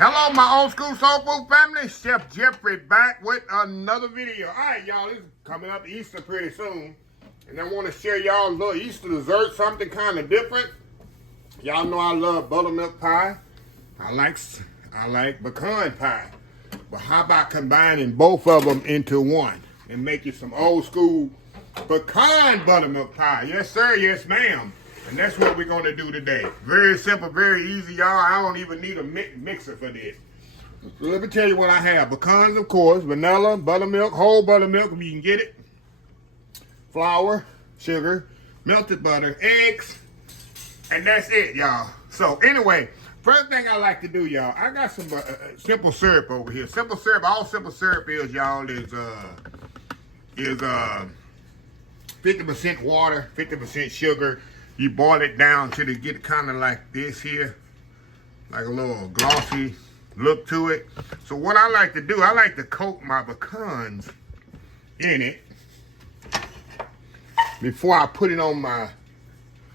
Hello, my old school soul food family. Chef Jeffrey back with another video. All right, y'all, this is coming up Easter pretty soon. And I want to share y'all a little Easter dessert, something kind of different. Y'all know I love buttermilk pie. I like pecan pie. But how about combining both of them into one and making some old school pecan buttermilk pie? Yes, sir. Yes, ma'am. And that's what we're going to do today. Very simple, very easy, y'all. I don't even need a mixer for this. So let me tell you what I have. Pecans, of course, vanilla, buttermilk, whole buttermilk if you can get it, flour, sugar, melted butter, eggs, and that's it, y'all. So anyway, first thing I like to do, y'all, I got some simple syrup over here. Simple syrup, all simple syrup is, y'all, is 50% water, 50% sugar. You boil it down till it get kind of like this here, like a little glossy look to it. So what I like to do, I like to coat my pecans in it before I put it on my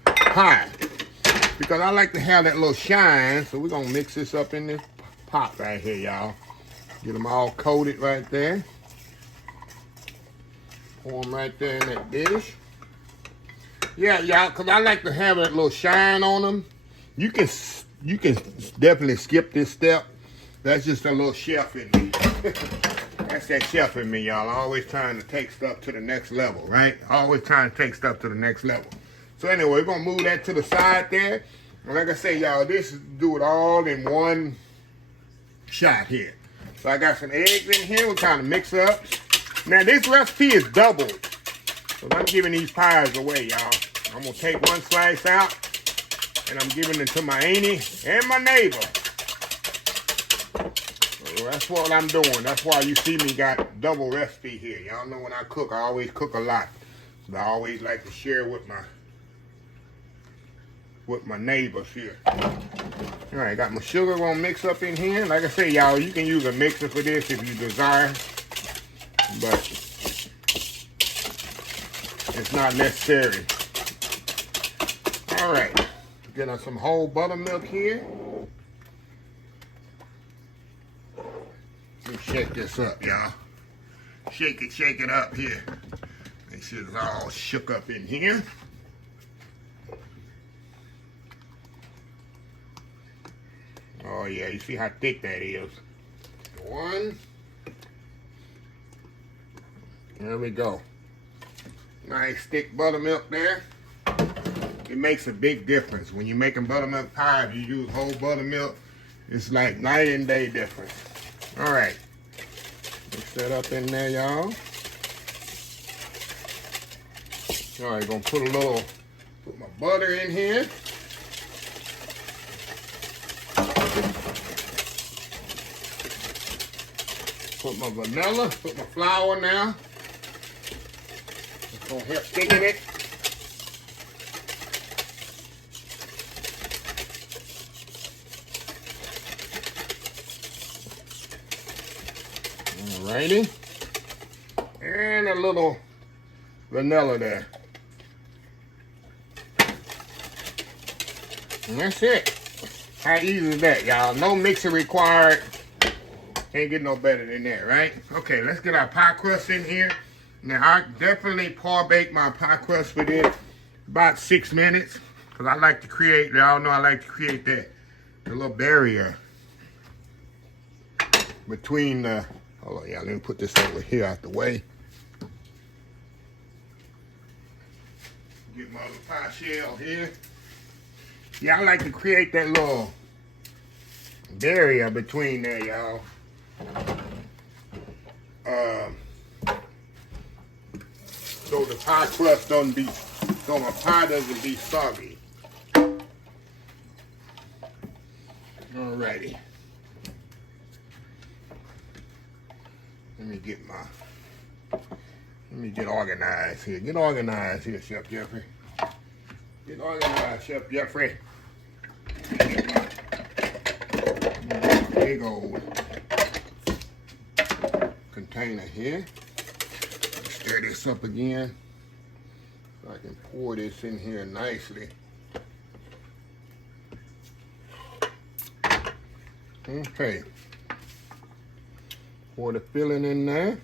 pie, because I like to have that little shine. So we're gonna mix this up in this pot right here, y'all. Get them all coated right there. Pour them right there in that dish. Yeah, y'all, because I like to have that little shine on them. You can definitely skip this step. That's just a little chef in me. That's that chef in me, y'all. Always trying to take stuff to the next level, right? Always trying to take stuff to the next level. So anyway, we're going to move that to the side there. And like I say, y'all, do it all in one shot here. So I got some eggs in here. We'll kind of mix up. Now, this recipe is doubled. So I'm giving these pies away, y'all. I'm going to take one slice out, and I'm giving it to my auntie and my neighbor. So that's what I'm doing. That's why you see me got double recipe here. Y'all know when I cook, I always cook a lot. So I always like to share with my neighbors here. All right, got my sugar going to mix up in here. Like I say, y'all, you can use a mixer for this if you desire. But it's not necessary. All right, get us some whole buttermilk here. Let me shake this up, y'all. Shake it up here. Make sure it's all shook up in here. Oh yeah, you see how thick that is. One. There we go. Nice thick buttermilk there. It makes a big difference. When you're making buttermilk pie, if you use whole buttermilk, it's like night and day difference. All right. Mix that up in there, y'all. All right, gonna put my butter in here. Put my vanilla, put my flour now. It's gonna help thicken it. Alrighty. And a little vanilla there. And that's it. How easy is that, y'all? No mixer required. Can't get no better than that, right? Okay, let's get our pie crust in here. Now, I definitely par bake my pie crust within about 6 minutes, because I like to create, y'all know I like to create the little barrier between the, hold on, y'all, let me put this over here out the way. Get my little pie shell here. Yeah, I like to create that little barrier between there, y'all. So the pie crust so my pie doesn't be soggy. Alrighty. Let me get organized here. Get organized here, Chef Jeffrey. Get organized, Chef Jeffrey. Big old container here. Stir this up again so I can pour this in here nicely. Okay. Pour the filling in there.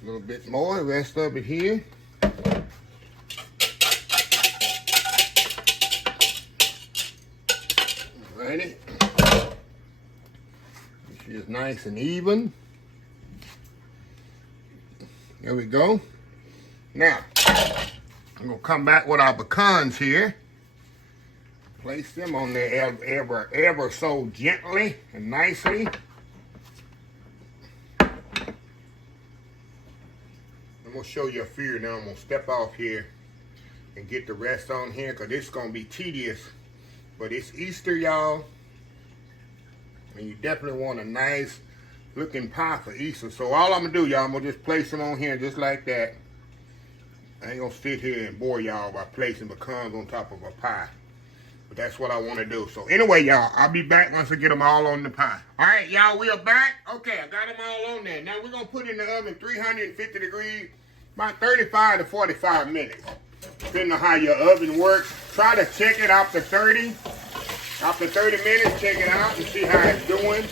A little bit more, the rest of it here. Alrighty. She is nice and even. There we go. Now, I'm gonna come back with our pecans here. Place them on there ever so gently and nicely. I'm gonna show you a few now. I'm gonna step off here and get the rest on here because this is gonna be tedious. But it's Easter, y'all. And you definitely want a nice looking pie for Easter. So all I'm gonna do, y'all, I'm gonna just place them on here just like that. I ain't gonna sit here and bore y'all by placing pecans on top of a pie. But that's what I want to do. So anyway, y'all, I'll be back once I get them all on the pie. All right, y'all, we are back. Okay, I got them all on there. Now we're going to put in the oven 350 degrees, about 35 to 45 minutes. Depending on how your oven works. Try to check it after 30. After 30 minutes, check it out and see how it's doing.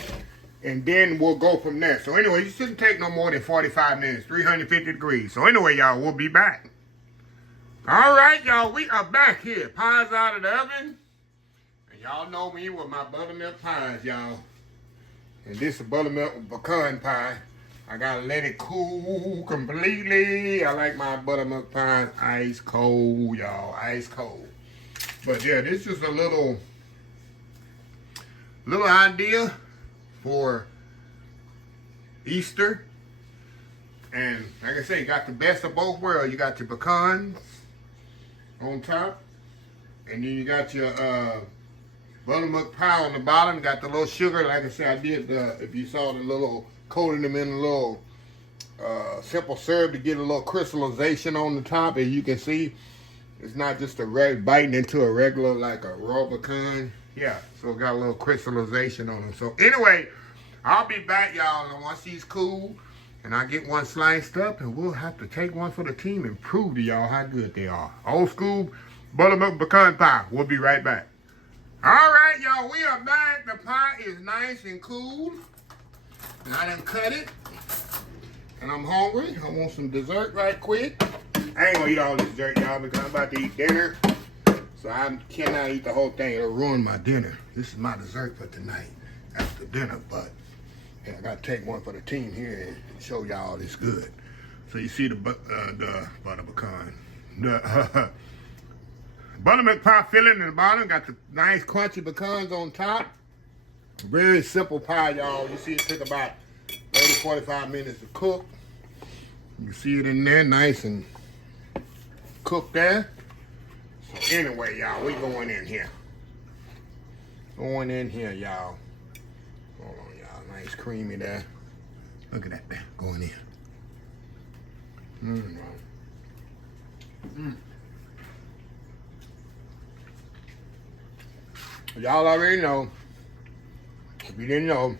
And then we'll go from there. So anyway, it shouldn't take no more than 45 minutes, 350 degrees. So anyway, y'all, we'll be back. All right, y'all, we are back here. Pie's out of the oven. And y'all know me with my buttermilk pies, y'all. And this is buttermilk pecan pie. I gotta let it cool completely. I like my buttermilk pies ice cold, y'all, ice cold. But yeah, this is a little idea for Easter. And like I say, you got the best of both worlds. You got your pecans on top, and then you got your buttermilk pie on the bottom. You got the little sugar. Like I said, I did if you saw the little coating them in a little simple syrup to get a little crystallization on the top. As you can see, it's not just a biting into a regular like a raw pecan. Yeah, so it got a little crystallization on them. So anyway, I'll be back, y'all, and once these cool and I get one sliced up, and we'll have to take one for the team and prove to y'all how good they are. Old school buttermilk pecan pie. We'll be right back. All right, y'all, we are back. The pie is nice and cool. And I done cut it. And I'm hungry. I want some dessert right quick. I ain't gonna eat all this dessert, y'all, because I'm about to eat dinner. So I cannot eat the whole thing. It'll ruin my dinner. This is my dessert for tonight after dinner, but yeah, I gotta take one for the team here and show y'all it's good. So you see the butter pecan. The buttermilk pie filling in the bottom. Got the nice crunchy pecans on top. Very simple pie, y'all. You see it took about 30, 45 minutes to cook. You see it in there, nice and cooked there. So anyway, y'all, we going in here. Going in here, y'all. Hold on, y'all. Nice creamy there. Look at that there. Going in. Y'all already know. If you didn't know,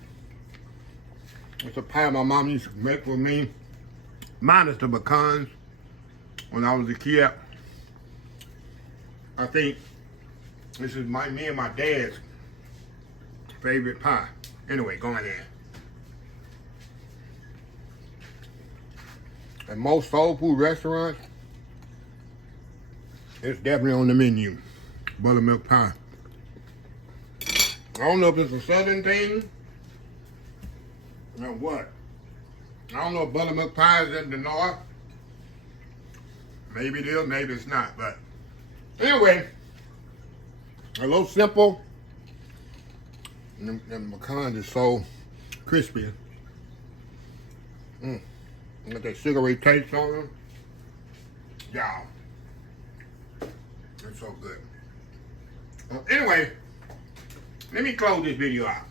it's a pie my mom used to make for me. Minus the pecans. When I was a kid, I think this is me and my dad's favorite pie. Anyway, going in. At most soul food restaurants, it's definitely on the menu. Buttermilk pie. I don't know if it's a southern thing or what. I don't know if buttermilk pie is in the north. Maybe it is, maybe it's not. But anyway, a little simple. And the pecans is so crispy. Got that sugary taste on them. Y'all. It's so good. Well, anyway, let me close this video out.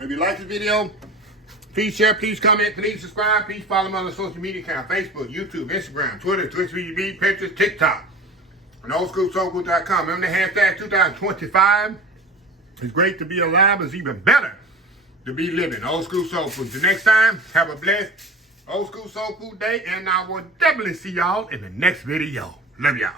If you like this video, please share, please comment, please subscribe, please follow me on the social media account, Facebook, YouTube, Instagram, Twitter, Twitch, BLVD, Pinterest, TikTok, and oldschoolsoulfood.com. Remember the hashtag 2025. It's great to be alive. It's even better to be living. Old School Soul Food. Till next time, have a blessed Old School Soul Food day, and I will definitely see y'all in the next video. Love y'all.